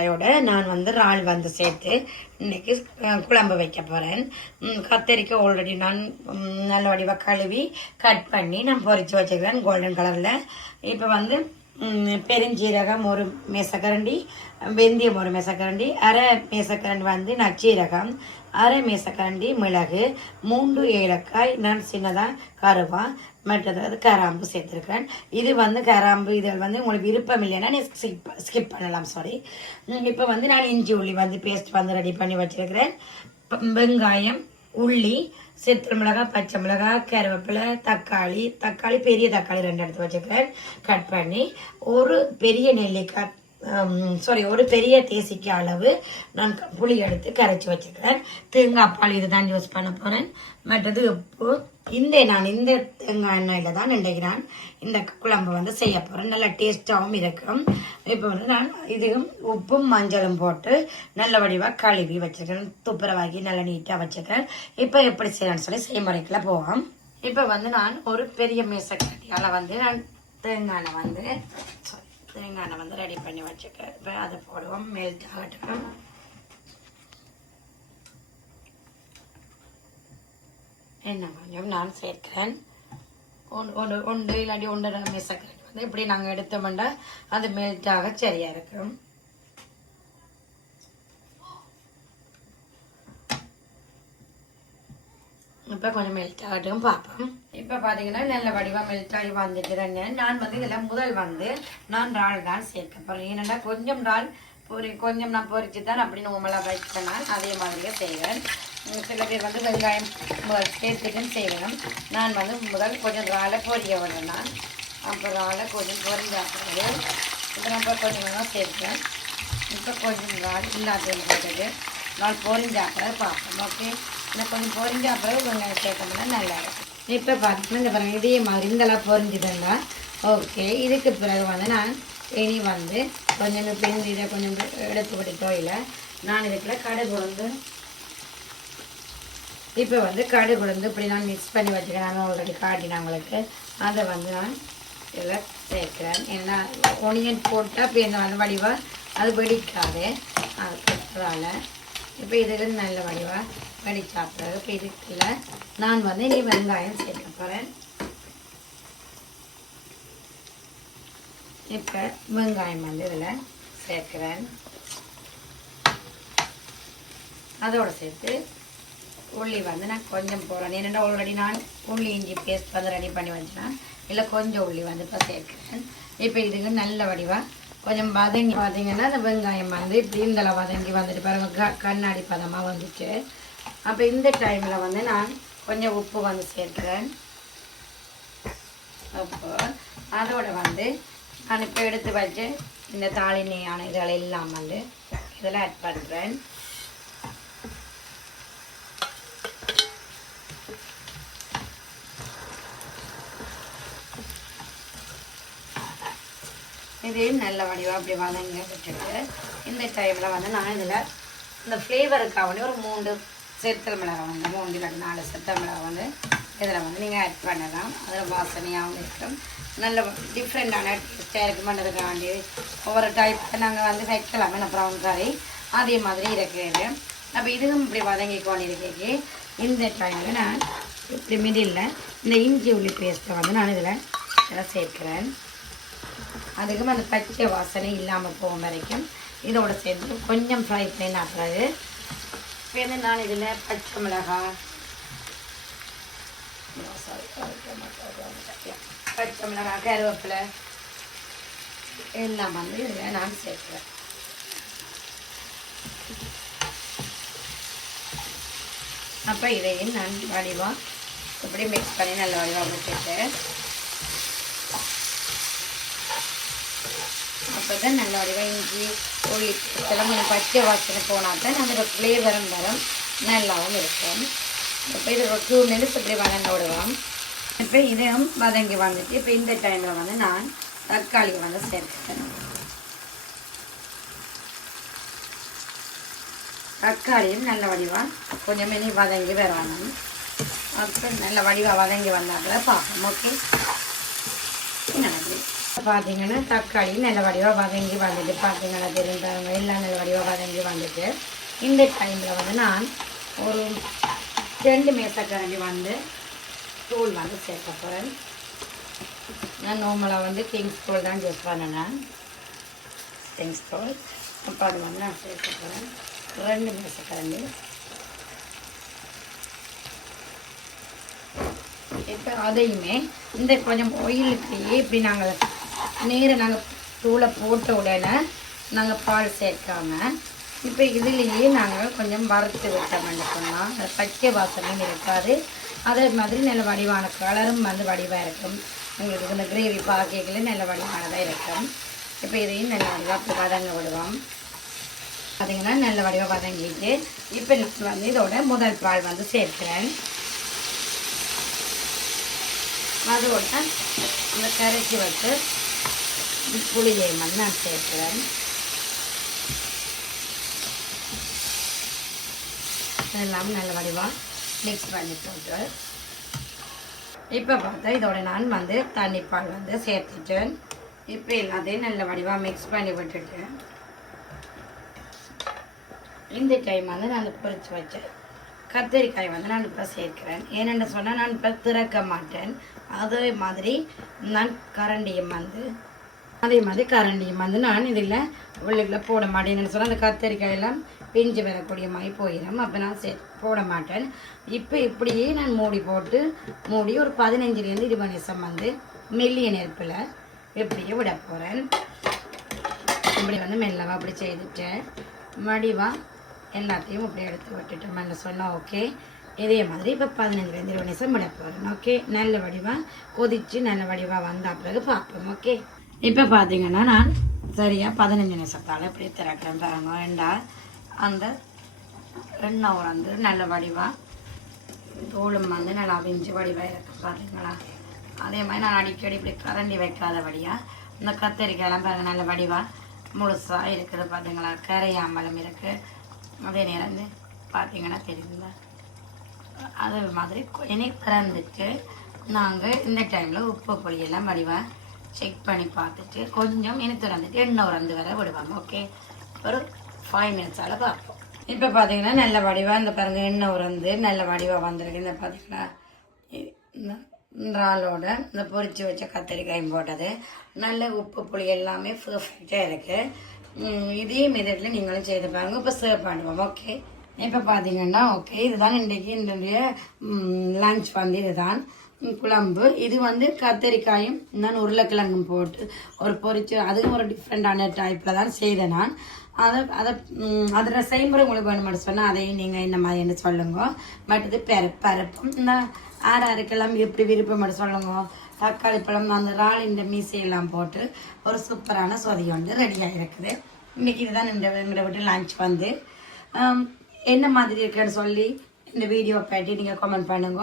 அதோட நான் வந்து இறால் வந்து சேர்த்து இன்னைக்கு குழம்பு வைக்க போகிறேன். கத்தரிக்காய் ஆல்ரெடி நான் நல்ல வடிவாக கழுவி கட் பண்ணி நான் பொரித்து வச்சுக்கிறேன் கோல்டன் கலரில். இப்போ வந்து பெருஞ்சீரகம் ஒரு மேசக்கரண்டி, வெந்தயம் ஒரு மேசக்கரண்டி, அரை மேசக்கரண்டி வந்து நச்சீரகம், அரை மேசக்கரண்டி மிளகு, 3 ஏலக்காய், நான் சின்னதாக கருவா மற்றது கராம்பு சேர்த்துருக்கிறேன். இது வந்து கராம்பு இதில் வந்து உங்களுக்கு விருப்பம் இல்லைன்னா நீ ஸ்கிப் பண்ணலாம், சாரி. இப்போ வந்து நான் இஞ்சி உள்ளி வந்து பேஸ்ட் வந்து ரெடி பண்ணி வச்சுருக்கிறேன். வெங்காயம், உள்ளி, சித்திர மிளகாய், பச்சை மிளகாய், கருவேப்பிலை, தக்காளி பெரிய தக்காளி 2 எடுத்து வச்சுக்கிறேன் கட் பண்ணி. ஒரு பெரிய நெல்லிக்காய் ஒரு பெரிய தேசிக்காய் அளவு நான் புளி எடுத்து கரைச்சி வச்சுக்கிறேன். தேங்காய் பால் இது தான் யூஸ் பண்ண போகிறேன். மற்றது உப்பு. இந்த தேங்காய் எண்ணெயில் தான் இன்றைக்கு நான் இந்த குழம்பு வந்து செய்ய போகிறேன். நல்லா டேஸ்டாகவும் இருக்கும். இப்போ வந்து நான் இதுவும் உப்பும் மஞ்சளும் போட்டு நல்ல வடிவாக கழுவி வச்சுக்கிறேன். துப்புரவாக்கி நல்லா நீட்டாக வச்சுக்கிறேன். இப்போ எப்படி செய்யலாம்னு சொல்லி செய்முறைக்குள்ள போவோம். இப்போ வந்து நான் ஒரு பெரிய மேசக்கட்டியால் வந்து நான் தேங்காய் வந்து ரெடி பண்ணி வச்சுக்கிறேன். இப்போ அதை போடுவோம். மெல்ட் ஆகட்டும். என்ன கொஞ்சம் நான் சேர்க்கிறேன். ஒன்று இல்லாட்டி 1.5 மேசக்கரண்டி வந்து இப்படி நாங்கள் எடுத்தோம்னா அது மெல்ட் ஆக சரியா இருக்கும். இப்போ கொஞ்சம் மெல்ட் ஆகட்டும் பார்ப்போம். இப்போ பார்த்தீங்கன்னா நல்ல வடிவாக மெல்ட் ஆகி வந்துட்டுறேங்க. நான் வந்து இதில் முதல் வந்து நான் இறால் தான் சேர்க்க போகிறேன். ஏன்னா கொஞ்சம் இறால் கொஞ்சம் நான் பொரிச்சு தான் அப்படின்னு உமெல்லாம் வைக்கிறேன். நான் அதே மாதிரியே செய்வேன். சில பேர் வந்து வெங்காயம் சேர்த்துட்டுன்னு செய்வேன். நான் வந்து முதல் கொஞ்சம் இறாலை பொரிய விடுறேன். நான் அப்புறம் இறாலை கொஞ்சம் பொரிஞ்சாப்பிடுறது இப்போ நம்ம கொஞ்சம் சேர்ப்பேன். இப்போ கொஞ்சம் இறால் இல்லாத போட்டுட்டு நான் பொரிஞ்சாப்பிட பார்ப்போம். ஓகே, இன்னும் கொஞ்சம் பொரிஞ்ச அப்புறம் வெங்காயம் சேர்த்தோம்னா நல்லா இருக்கும். இப்போ பார்த்தீங்கன்னா இந்த பாருங்கள் இதே மாதிரி இந்தளவு பொரிஞ்சுதுன்னா ஓகே. இதுக்கு பிறகு வந்து நான் இனி வந்து கொஞ்சம் பிரிஞ்சு இதை கொஞ்சம் எடுத்து விட்டுட்டோ இல்லை நான் இதுக்குள்ள கடுகு உளுந்து இப்போ வந்து கடுகு உளுந்து இப்படி நான் மிக்ஸ் பண்ணி வச்சுக்கிறேன். நான் ஆல்ரெடி காட்டினேன் உங்களுக்கு. அதை வந்து நான் இதில் சேர்க்கிறேன். ஏன்னா ஒனியன் போட்டால் இப்போ இந்த வடிவாக அது வெடிக்காது. அதனால் இப்போ இதுக்கு நல்ல வடிவாக வடிச்சாப்பிட்றது. இப்போ இதுக்குள்ள நான் வந்து இனி வெங்காயம் சேர்க்க போகிறேன். இப்போ வெங்காயம் வந்து இதில் சேர்க்கிறேன். அதோடு சேர்த்து உள்ளி வந்து நான் கொஞ்சம் போடுறேன். ஏன்னா ஆல்ரெடி நான் உள்ளி இஞ்சி பேஸ்ட் வந்து ரெடி பண்ணி வச்சுனேன். இல்லை கொஞ்சம் உள்ளி வந்து இப்போ சேர்க்கிறேன். இப்போ இதுக்கு நல்ல வடிவாக கொஞ்சம் வதங்கி பார்த்தீங்கன்னா அந்த வெங்காயம் வந்து இப்படி இந்தளவு வதங்கி வந்துட்டு பாருங்க கண்ணாடி பதமாக வந்துச்சு. அப்போ இந்த டைமில் வந்து நான் கொஞ்சம் உப்பு வந்து சேர்க்கிறேன். அப்போ அதோட வந்து நான் இப்போ எடுத்து வச்சு இந்த தாளினையான இதெல்லாம் எல்லாம் வந்து இதில் ஆட் பண்ணுறேன். இதையும் நல்ல வடிவாக அப்படி வதங்க வச்சுட்டு இந்த டைமில் வந்து நான் இதில் இந்த ஃப்ளேவருக்காக வந்து ஒரு 3 சித்தல் மிளகாய் வந்து 3 இல்லை 4 சித்தல் மிளகாய் வந்து இதில் வந்து நீங்கள் ஆட் பண்ணலாம். அதில் வாசனையாகவும் இருக்கும். நல்ல டிஃப்ரெண்டான டேஸ்ட்டாக இருக்குமென்றதுக்காண்டி ஒவ்வொரு டைப் நாங்கள் வந்து வைக்கலாமே நான் ப்ரௌன் கறி அதே மாதிரி இருக்கிறது. அப்போ இதுவும் இப்படி வதங்கி கொண்டிருக்கே இந்த டைமில் நான் இப்படி மிடில் இந்த இஞ்சி உள்ளி பேஸ்ட்டை வந்து நான் இதில் சேர்க்கிறேன். அதுக்கும் அந்த பச்சை வாசனை இல்லாமல் போகும் வரைக்கும் இதோட சேர்ந்து கொஞ்சம் ஃப்ரை பண்ணி பிறகு இப்போ நான் இதில் பச்சை மிளகாய் கருவேப்பிலை எல்லாம் வந்து இதில் நான் சேர்க்குறேன். அப்போ இதையும் நான் வடிவாக இப்படி மிக்ஸ் பண்ணி நல்ல வடிவாக வச்சுட்டு அப்போ தான் நல்ல வடிவாக இஞ்சி உள்ளி இதெல்லாம் கொஞ்சம் பச்சை வாசனை போனால் தான் அந்த ஃப்ளேவரும் வரும் நல்லாவும் இருக்கும். இப்போ இது ஒரு 2 மினிட்ஸ் இப்படி வதங்க விடுவோம். இப்போ இதையும் வதங்கி வந்துட்டு இப்போ இந்த டைமில் வந்து நான் தக்காளி வந்து சேர்க்கிறேன். தக்காளியும் நல்ல வடிவாக கொஞ்சம் இனி வதங்கி வரணும். அப்போ நல்ல வடிவாக வதங்கி வந்தாப்புல பார்ப்போம். ஓகே, நன்றி. பார்த்தீங்கன்னா தக்காளி நல்ல வடிவாக வதங்கி வந்துட்டு பார்த்தீங்கன்னா தெரிஞ்சாங்க எல்லாம் நல்ல வடிவாக வதங்கி வந்துட்டு இந்த டைமில் வந்து நான் ஒரு 2 மேசக்கரண்டி வந்து தூள் வந்து சேர்க்க போகிறேன். நான் நார்மலாக வந்து கிங்ஸ் தூள் தான் யூஸ் பண்ணேன். கிங்ஸ் தூள் அப்போ அது வந்து நான் சேர்க்க போகிறேன் 2 மேசக்கரண்டி. இப்போ அதையுமே இந்த கொஞ்சம் ஆயிலுக்குள்ளேயே இப்படி நாங்கள் நாங்கள் தூளை போட்ட உடனே நாங்கள் பால் சேர்க்காம இப்போ இதுலேயே நாங்கள் கொஞ்சம் வறுத்து வச்சோம்னு சொன்னால் அந்த பச்சை வாசனையும் இருக்காது. அதே மாதிரி நல்ல வடிவான கலரும் வந்து வடிவாக இருக்கும். உங்களுக்கு இந்த கிரேவி பாக்கைகளே நல்ல வடிவானதாக இருக்கும். இப்போ இதையும் நல்ல வடிவாக அப்படி வதங்க விடுவோம். பார்த்திங்கன்னா நல்ல வடிவாக வதங்கிட்டு இப்போ நான் வந்து இதோட முதல் பால் வந்து சேர்க்கிறேன். அதோட அந்த கரைச்சி வச்சு புளியை வந்து நான் சேர்க்கிறேன். எல்லாம் நல்ல வடிவாக மிக்ஸ் பண்ணி போட்டு இப்போ பார்த்தா இதோட நான் வந்து தண்ணிப்பால் வந்து சேர்த்துட்டேன். இப்போ எல்லாத்தையும் நல்ல வடிவாக மிக்ஸ் பண்ணி விட்டுட்டேன். இந்த டைம் வந்து நான் பொரிச்சு வச்சேன் கத்திரிக்காய் வந்து நான் இப்போ சேர்க்கிறேன். ஏனென்று சொன்னால் நான் இப்போ திறக்க மாட்டேன். அதே மாதிரி நான் கரண்டியும் வந்து நான் இதில் உள்ளுக்குள்ளே போட மாட்டேன்னு சொன்னால் அந்த கத்திரிக்காயெல்லாம் பிஞ்சு வரக்கூடிய மாதிரி போயிடும். அப்போ நான் போட மாட்டேன். இப்போ இப்படியே நான் மூடி ஒரு 15 20 நிமிஷம் வந்து மெல்லிய நெருப்பில் இப்படியே விட போகிறேன். இப்படி வந்து மெல்லவாக அப்படி செய்துட்டேன். வடிவாக எல்லாத்தையும் இப்படி எடுத்து விட்டுட்டோம்னு சொன்னால் ஓகே. இதே மாதிரி இப்போ 15 20 நிமிஷம் விட போகிறேன். ஓகே, நல்ல வடிவாக கொதித்து நல்ல வடிவாக வந்த பிறகு பார்ப்போம். ஓகே, இப்போ பார்த்தீங்கன்னா நான் சரியாக 15 நிமிஷத்தால் இப்படி திறக்கிறேன் பாருங்க. ஏண்டா அந்த எண்ணெய் வந்து நல்ல வடிவாக தோளும் வந்து நல்லா அவிஞ்சு வடிவாக இருக்குது பார்த்தீங்களா. அதே மாதிரி நான் அடிக்கடி இப்படி கரண்டி வைக்காதபடியாக இந்த கத்திரிக்காயெல்லாம் பாருங்கள் நல்ல வடிவாக முழுசாக இருக்குது பார்த்தீங்களா. கரையாமலும் இருக்குது. அதே நேரம் வந்து பார்த்தீங்கன்னா தெரியுதுங்களா. அதே மாதிரி இனி திறந்துட்டு நாங்கள் இந்த டைமில் உப்பு புளியெல்லாம் வடிவாக செக் பண்ணி பார்த்துட்டு கொஞ்சம் இனி திறந்துட்டு எண்ணெய் உறந்து வர விடுவாங்க. ஓகே, ஒரு 5 மினிட்ஸால் பார்ப்போம். இப்போ பார்த்தீங்கன்னா நல்ல வடிவாக இந்த பாருங்க எண்ணெய் உறந்து நல்ல வடிவாக வந்திருக்கு. இந்த பார்த்தீங்கன்னா இந்த இறாலோட இந்த பொரிச்சு வச்ச கத்திரிக்காயும் போட்டது நல்ல உப்பு புளி எல்லாமே பர்ஃபெக்டாக இருக்குது. இதே மெத்தடில் நீங்களும் செய்து பாருங்கள். இப்போ சர்வ் பண்ணுவோம். ஓகே, இப்போ பார்த்தீங்கன்னா ஓகே, இதுதான் இன்றைக்கி என்னுடைய லஞ்ச் வந்து இதுதான் குழம்பு. இது வந்து கத்திரிக்காயும் நான் உருளைக்கிழங்கும் போட்டு ஒரு பொரிச்சு அதுவும் ஒரு டிஃப்ரெண்டான டைப்பில் தான் செய்தேன் நான். அதில் செய்முறை உங்களுக்கு வேணுமென்னு சொன்னால் அதையும் நீங்கள் என்ன மாதிரி என்ன சொல்லுங்க. பட் இது பருப்பும் இந்த ஆறாருக்கெல்லாம் எப்படி விருப்பம் சொல்லுங்க. தக்காளி பழம் அந்த இறால் இந்த மீசையெல்லாம் போட்டு ஒரு சூப்பரான சொதி வந்து ரெடியாக இருக்குது. இன்றைக்கி இதுதான் எங்களோட வீட்டு லஞ்ச் வந்து என்ன மாதிரி இருக்குன்னு சொல்லி இந்த வீடியோ பற்றி நீங்கள் கமெண்ட் பண்ணுங்க.